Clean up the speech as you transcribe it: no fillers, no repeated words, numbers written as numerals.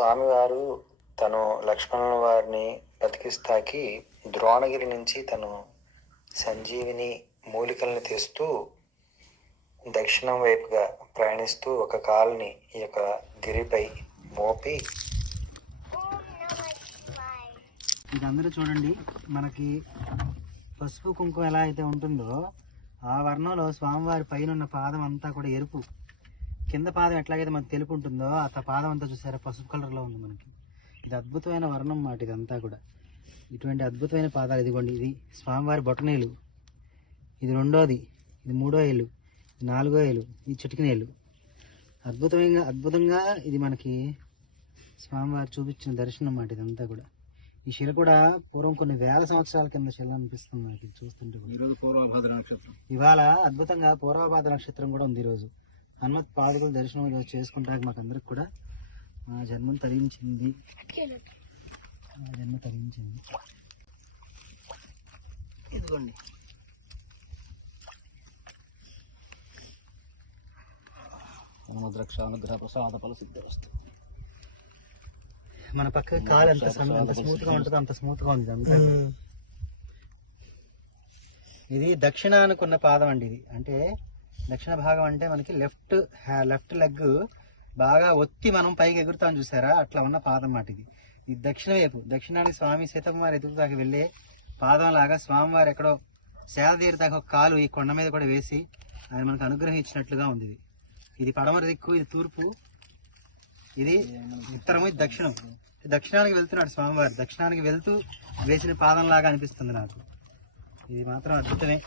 స్వామివారు తను లక్ష్మణుల వారిని బతికిస్తాకి ద్రోణగిరి నుంచి తను సంజీవిని మూలికల్ని తెస్తూ దక్షిణం వైపుగా ప్రయాణిస్తూ ఒక కాలుని ఈ యొక్క గిరిపై మోపి, ఇది అందరూ చూడండి, మనకి పసుపు కుంకుమ ఎలా అయితే ఉంటుందో ఆ వర్ణంలో స్వామివారి పైన ఉన్న పాదం అంతా కూడా ఎరుపు, కింద పాదం ఎట్లాగైతే మనకు తెలుపు ఉంటుందో ఆ పాదం అంతా చూసారా పసుపు కలర్లో ఉంది మనకి. ఇది అద్భుతమైన వర్ణం మాట ఇదంతా కూడా. ఇటువంటి అద్భుతమైన పాదాలు ఇదిగోండి. ఇది స్వామివారి బొటనేలు, ఇది రెండోది, ఇది మూడో ఏలు, ఇది నాలుగో ఏలు, ఇది చిటికినేలు. అద్భుతంగా ఇది మనకి స్వామివారు చూపించిన దర్శనం మాట ఇదంతా కూడా. ఈ శిల కూడా పూర్వం కొన్ని వేల సంవత్సరాల కింద శిల అనిపిస్తుంది మనకి చూస్తుంటే. పూర్వభాద్ర నక్షత్రం ఇవాళ అద్భుతంగా పూర్వభాద్ర నక్షత్రం కూడా ఉంది. ఈరోజు హనుమత్ పాదుకుల దర్శనం ఈరోజు చేసుకుంటానికి మాకు అందరికి కూడా మా జన్మం తరించింది. ఇదిగోండి, హనుమద్రక్షానుగ్రహ ప్రసాద ఫల సిద్ధిరస్తు. మన పక్క కాలు ఎంత స్మూత్ గా ఉంటుందో అంత స్మూత్ గా ఉంది అంతా. ఇది దక్షిణానికి ఉన్న పాదం అండి. ఇది అంటే దక్షిణ భాగం అంటే మనకి లెఫ్ట్ లెగ్ బాగా ఒత్తి మనం పైకి ఎగురుతాం చూసారా, అట్లా ఉన్న పాదం మాట ఇది. ఇది దక్షిణ వైపు, దక్షిణానికి స్వామి సీతమ్మవారి ఎదుగుతాకి వెళ్ళే పాదం లాగా స్వామివారు ఎక్కడో సేద తీరుతాక ఒక కాలు ఈ కొండ మీద కూడా వేసి ఆయన మనకు అనుగ్రహించినట్లుగా ఉంది. ఇది పడమర దిక్కు, ఇది తూర్పు, ఇది ఉత్తరము, ఇది దక్షిణం. దక్షిణానికి వెళ్తున్నాడు స్వామివారు, దక్షిణానికి వెళ్తూ వేసిన పాదం లాగా అనిపిస్తుంది నాకు. ఇది మాత్రం అద్భుతమే.